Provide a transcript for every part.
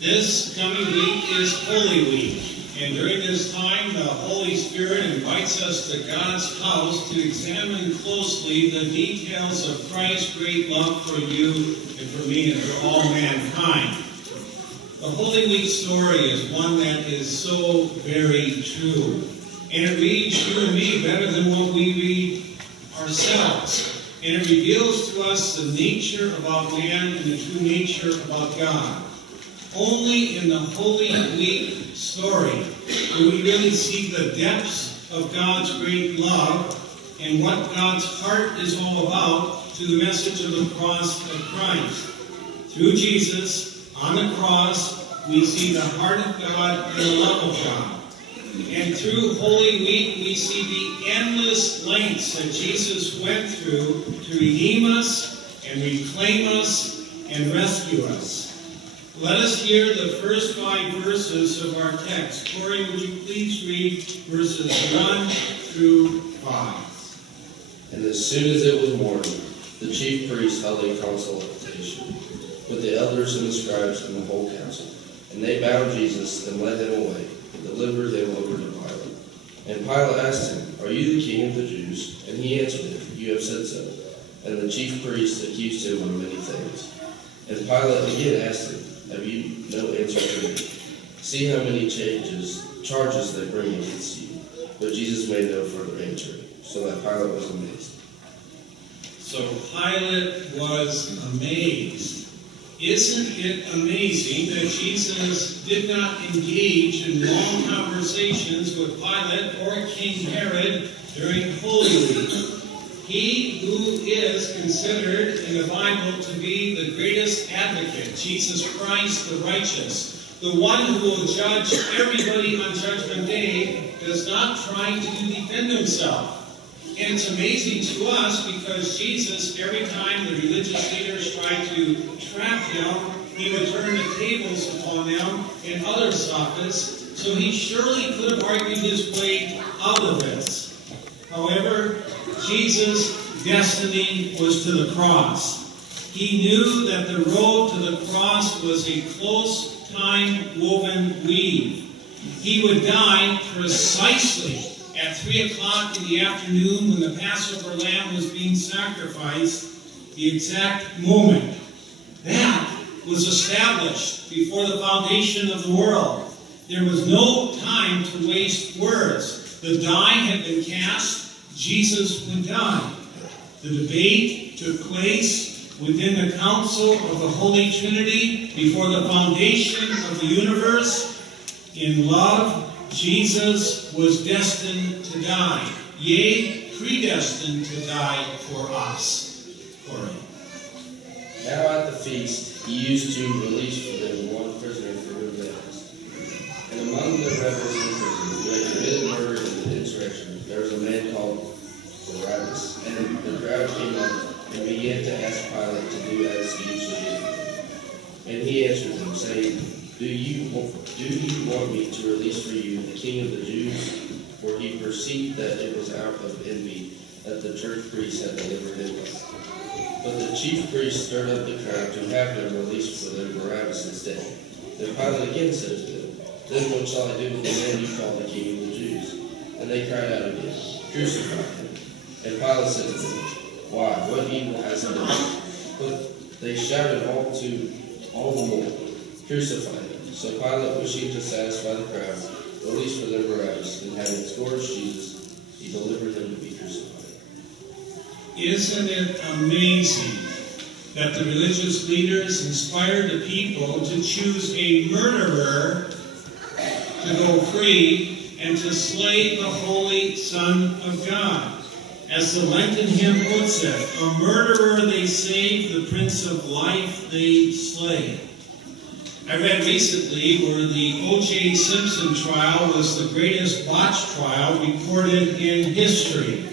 This coming week is Holy Week, and during this time, the Holy Spirit invites us to God's house to examine closely the details of Christ's great love for you and for me and for all mankind. The Holy Week story is one that is so very true, and it reads you and me better than what we read ourselves, and it reveals to us the nature about man and the true nature about God. Only in the Holy Week story do we really see the depths of God's great love and what God's heart is all about to the message of the cross of Christ. Through Jesus, on the cross, we see the heart of God and the love of God. And through Holy Week, we see the endless lengths that Jesus went through to redeem us and reclaim us and rescue us. Let us hear the first 5 verses of our text. Corey, would you please read verses 1 through 5? And as soon as it was morning, the chief priests held a consultation with the elders and the scribes and the whole council. And they bound Jesus and led him away, and delivered him over to Pilate. And Pilate asked him, "Are you the king of the Jews?" And he answered him, "You have said so." And the chief priests accused him of many things. And Pilate again asked him, "Have you no answer for me? See how many charges they bring against you." But Jesus made no further answer, so that Pilate was amazed. So Pilate was amazed. Isn't it amazing that Jesus did not engage in long conversations with Pilate or King Herod during Holy Week? He who is considered in the Bible to be the greatest advocate, Jesus Christ the righteous, the one who will judge everybody on Judgment Day, does not try to defend himself. And it's amazing to us because Jesus, every time the religious leaders tried to trap him, he would turn the tables upon them and other sophists, so he surely could have argued his way out of this. However, Jesus' destiny was to the cross. He knew that the road to the cross was a close time-woven weave. He would die precisely at 3 o'clock in the afternoon when the Passover lamb was being sacrificed, the exact moment. That was established before the foundation of the world. There was no time to waste words. The die had been cast. Jesus would die. The debate took place within the council of the Holy Trinity before the foundation of the universe. In love, Jesus was destined to die, yea, predestined to die for us. Corey. Now at the feast, he used to release for them one prisoner for whom they asked. And among the rebels in prison who had committed murder and insurrection, there was a man called Barabbas. And the crowd came up and began to ask Pilate to do as he usually did. And he answered them, saying, Do you want me to release for you the king of the Jews? For he perceived that it was out of envy that the chief priests had delivered him. But the chief priests stirred up the crowd to have him released for them Barabbas instead. Then Pilate again said to them, Then what shall I do with the man you call the king of the Jews? And they cried out again, Crucify him. And Pilate said to them, Why, what evil has he done? But they shouted all the more, Crucify him. So Pilate, wishing to satisfy the crowd, released for them Barabbas, and having scourged Jesus, he delivered him to be crucified. Isn't it amazing that the religious leaders inspired the people to choose a murderer to go free and to slay the Holy Son of God? As the Lenten hymn puts it, a murderer they save, the Prince of Life they slay. I read recently where the O.J. Simpson trial was the greatest botched trial recorded in history.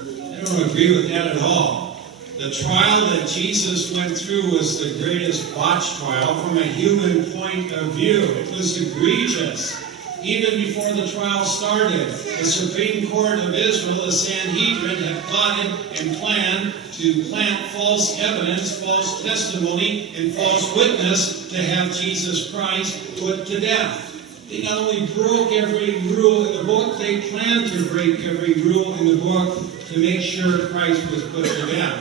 I don't agree with that at all. The trial that Jesus went through was the greatest botched trial from a human point of view. It was egregious. Even before the trial started, the Supreme Court of Israel, the Sanhedrin, had plotted and planned to plant false evidence, false testimony, and false witness to have Jesus Christ put to death. They not only broke every rule in the book, they planned to break every rule in the book to make sure Christ was put to death.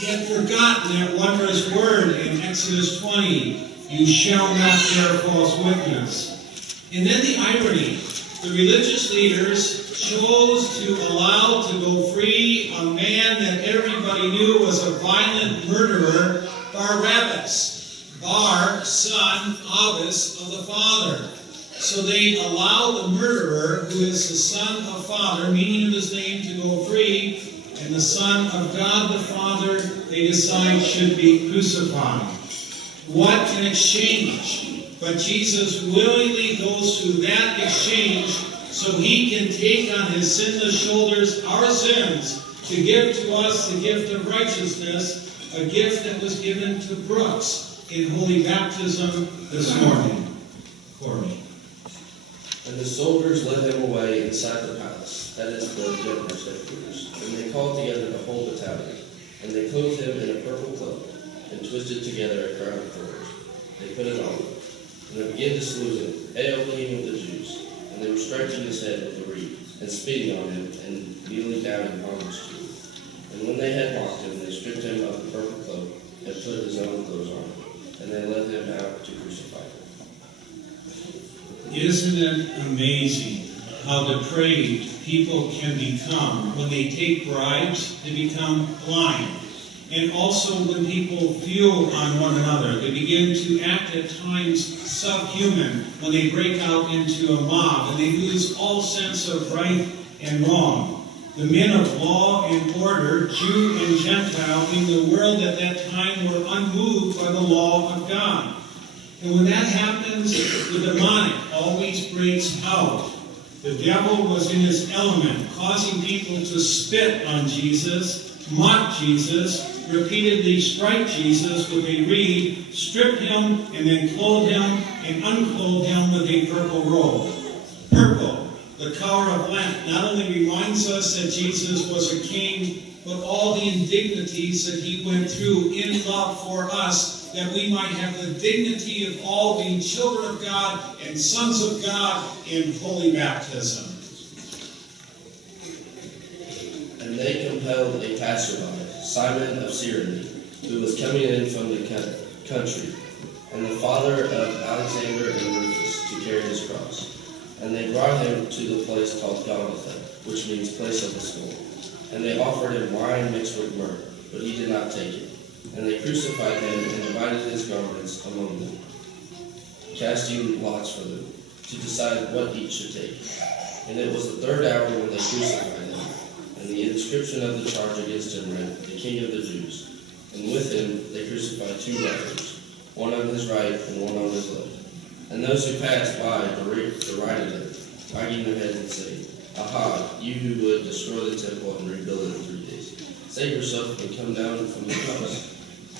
They had forgotten that wondrous word in Exodus 20, "You shall not bear false witness." And then the irony, the religious leaders chose to allow to go free a man that everybody knew was a violent murderer, Barabbas, Bar, son, Abbas of the Father. So they allow the murderer, who is the son of Father, meaning of his name, to go free, and the Son of God the Father, they decide, should be crucified. What an exchange! But Jesus willingly goes through that exchange so he can take on his sinless shoulders our sins to give to us the gift of righteousness, a gift that was given to Brooks in holy baptism this morning. Corey. And the soldiers led him away inside the palace, that is the governor's headquarters. And they called together the whole battalion, and they clothed him in a purple cloak, and twisted together a crown of thorns. They put it on him, and they began to salute him, "Hail, King of the Jews!" And they were striking his head with a reed, and spitting on him, and kneeling down in homage to him. And when they had mocked him, they stripped him of the purple cloak, and put his own clothes on him, and they led him out to crucify him. Isn't it amazing how depraved people can become when they take bribes to become blind? And also when people fuel on one another, they begin to act at times subhuman when they break out into a mob and they lose all sense of right and wrong. The men of law and order, Jew and Gentile, in the world at that time were unmoved by the law of God. And when that happens, the demonic always breaks out. The devil was in his element, causing people to spit on Jesus, mock Jesus, repeatedly strike Jesus with a reed, strip him, and then clothe him and unclothe him with a purple robe. Purple, the color of Lent, not only reminds us that Jesus was a king, but all the indignities that he went through in love for us, that we might have the dignity of all being children of God and sons of God in holy baptism. And they compelled a passerby, Simon of Cyrene, who was coming in from the country, and the father of Alexander and Rufus, to carry his cross. And they brought him to the place called Golgotha, which means place of the skull. And they offered him wine mixed with myrrh, but he did not take it. And they crucified him and divided his garments among them, casting lots for them, to decide what each should take. And it was the third hour when they crucified him. And the inscription of the charge against him read, "The King of the Jews." And with him they crucified two robbers, one on his right and one on his left. And those who passed by derided him, wagging their heads and saying, "Aha, you who would destroy the temple and rebuild it in 3 days, save yourself and come down from the cross."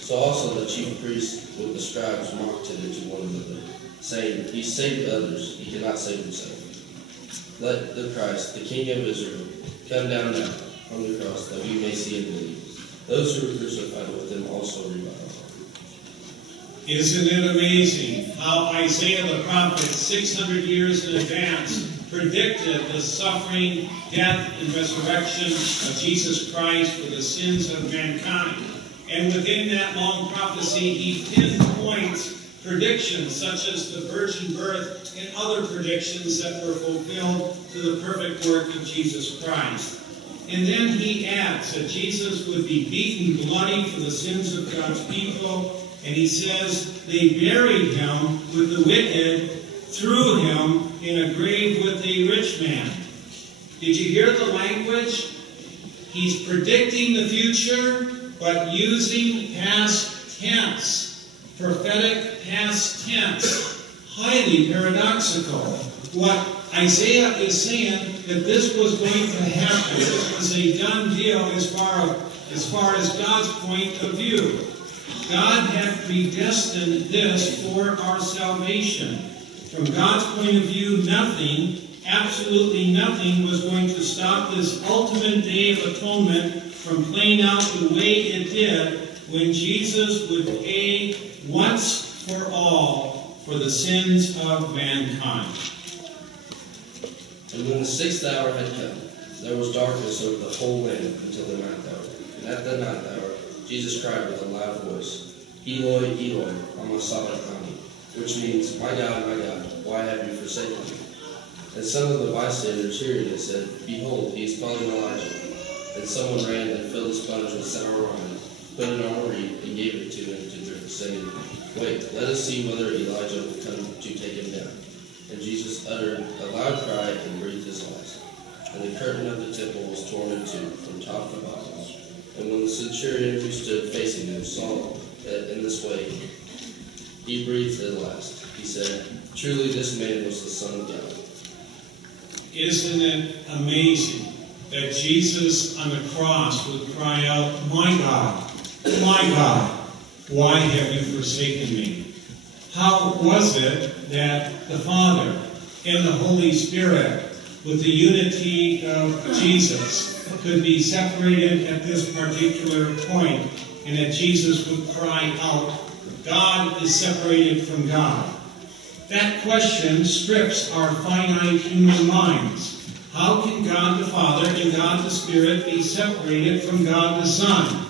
So also the chief priests with the scribes mocked him to one another, saying, "He saved others, he cannot save himself. Let the Christ, the King of Israel, come down now from the cross, that we may see and believe." Those who were crucified with him also reviled. Isn't it amazing how Isaiah the prophet, 600 years in advance, predicted the suffering, death, and resurrection of Jesus Christ for the sins of mankind? And within that long prophecy, he pinpoints predictions such as the virgin birth and other predictions that were fulfilled to the perfect work of Jesus Christ. And then he adds that Jesus would be beaten bloody for the sins of God's people. And he says they buried him with the wicked, threw him in a grave with a rich man. Did you hear the language? He's predicting the future, but using past tense. Prophetic past tense. Highly paradoxical. What Isaiah is saying, that this was going to happen. This was a done deal as far as God's point of view. God had predestined this for our salvation. From God's point of view, nothing, absolutely nothing, was going to stop this ultimate Day of Atonement from playing out the way it did when Jesus would pay once for all for the sins of mankind. And when the 6th hour had come, there was darkness over the whole land until the 9th hour. And at the 9th hour, Jesus cried with a loud voice, Eloi, Eloi, lama sabachthani, which means, my God, why have you forsaken me? And some of the bystanders hearing it said, Behold, he is calling Elijah. And someone ran and filled a sponge with sour wine, put it on a reed, and gave it to him to drink, saying, Wait, let us see whether Elijah will come to take him down. And Jesus uttered a loud cry and breathed his last. And the curtain of the temple was torn in two, from top to bottom. And when the centurion who stood facing him saw that in this way he breathed his last, he said, Truly this man was the Son of God. Isn't it amazing that Jesus on the cross would cry out, my God, why have you forsaken me? How was it that the Father and the Holy Spirit, with the unity of Jesus, could be separated at this particular point, and that Jesus would cry out, God is separated from God? That question strips our finite human minds. How can God the Father and God the Spirit be separated from God the Son?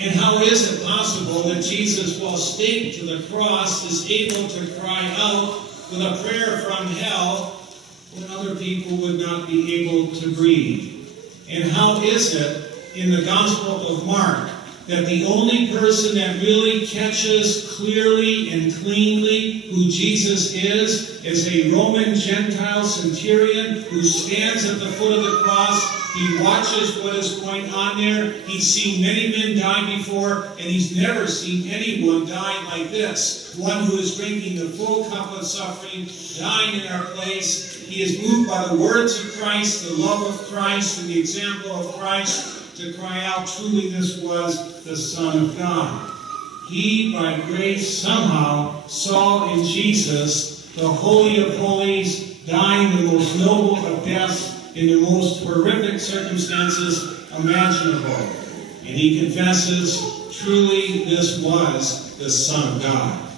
And how is it possible that Jesus, while staked to the cross, is able to cry out with a prayer from hell when other people would not be able to breathe? And how is it in the Gospel of Mark that the only person that really catches clearly and cleanly who Jesus is a Roman Gentile centurion who stands at the foot of the cross? He watches what is going on there. He's seen many men die before, and he's never seen anyone die like this. One who is drinking the full cup of suffering, dying in our place. He is moved by the words of Christ, the love of Christ, and the example of Christ to cry out, truly this was the Son of God. He, by grace, somehow saw in Jesus the Holy of Holies, dying the most noble of deaths in the most horrific circumstances imaginable. And he confesses, truly this was the Son of God.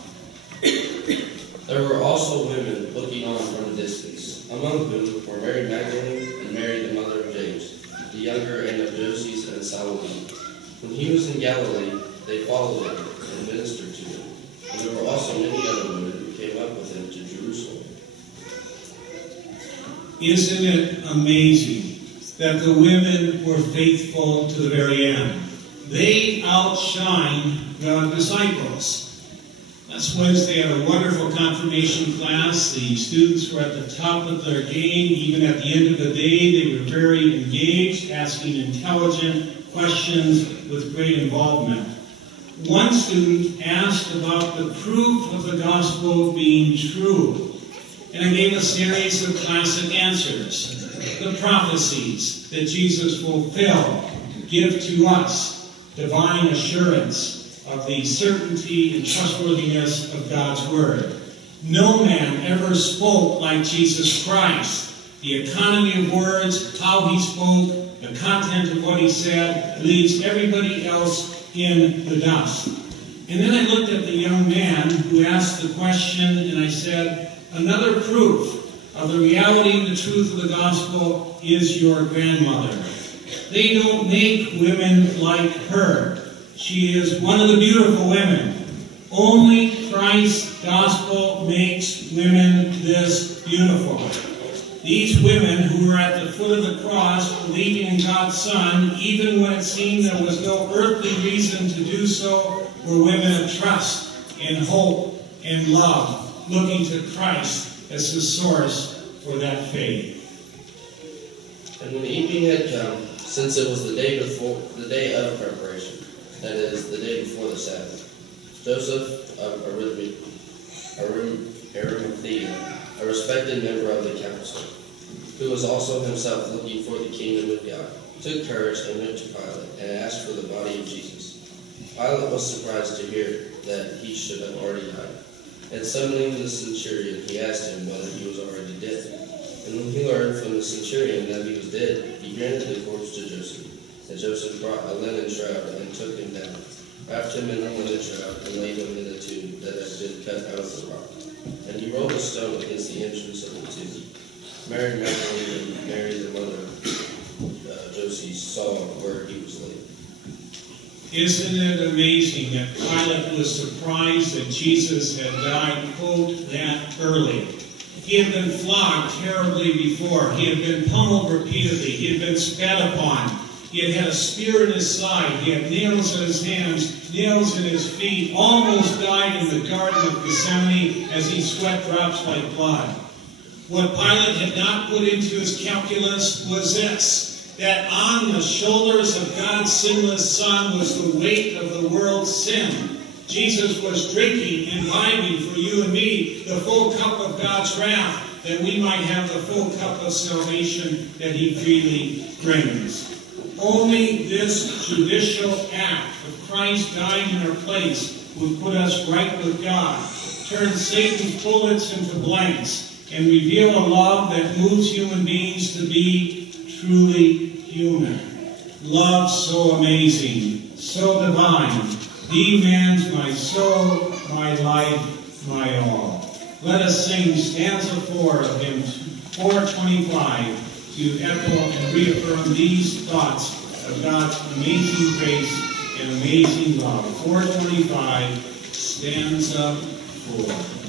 There were also women looking on from a distance, among whom were Mary Magdalene and Mary the mother of James, the younger, and of Joses and Salome. When he was in Galilee, they followed him and ministered to him. And there were also many other women who came up with him to Jerusalem. Isn't it amazing that the women were faithful to the very end? They outshine the disciples. Last Wednesday I had a wonderful confirmation class. The students were at the top of their game. Even at the end of the day, they were very engaged, asking intelligent questions with great involvement. One student asked about the proof of the gospel being true. And I gave a series of classic answers. The prophecies that Jesus fulfilled give to us divine assurance of the certainty and trustworthiness of God's word. No man ever spoke like Jesus Christ. The economy of words, how he spoke, the content of what he said, leaves everybody else in the dust. And then I looked at the young man who asked the question, and I said, another proof of the reality and the truth of the gospel is your grandmother. They don't make women like her. She is one of the beautiful women. Only Christ's gospel makes women this beautiful. These women who were at the foot of the cross, believing in God's Son, even when it seemed there was no earthly reason to do so, were women of trust and hope and love, looking to Christ as the source for that faith. And when evening had come, since it was the day of preparation, that is, the day before the Sabbath, Joseph of Arimathea, a respected member of the council, who was also himself looking for the kingdom of God, took courage and went to Pilate and asked for the body of Jesus. Pilate was surprised to hear that he should have already died. And summoning the centurion, he asked him whether he was already dead. And when he learned from the centurion that he was dead, he granted the corpse to Joseph. And Joseph brought a linen shroud and took him down, wrapped him in the linen shroud, and laid him in the tomb that had been cut out of the rock. And he rolled a stone against the entrance of the tomb. Mary Magdalene and Mary, the mother of Joseph, saw where he was laid. Isn't it amazing that Pilate was surprised that Jesus had died, quote, that early? He had been flogged terribly before. He had been pummeled repeatedly. He had been spat upon. He had had a spear in his side. He had nails in his hands, nails in his feet, almost died in the Garden of Gethsemane as he sweat drops like blood. What Pilate had not put into his calculus was this, that on the shoulders of God's sinless Son was the weight of the world's sin. Jesus was drinking and imbibing for you and me the full cup of God's wrath, that we might have the full cup of salvation that he freely brings. Only this judicial act of Christ dying in our place would put us right with God, turn Satan's bullets into blanks, and reveal a love that moves human beings to be truly human. Love so amazing, so divine, demands my soul, my life, my all. Let us sing stanza 4 of hymn 425 to echo and reaffirm these thoughts of God's amazing grace and amazing love. 425, stanza 4.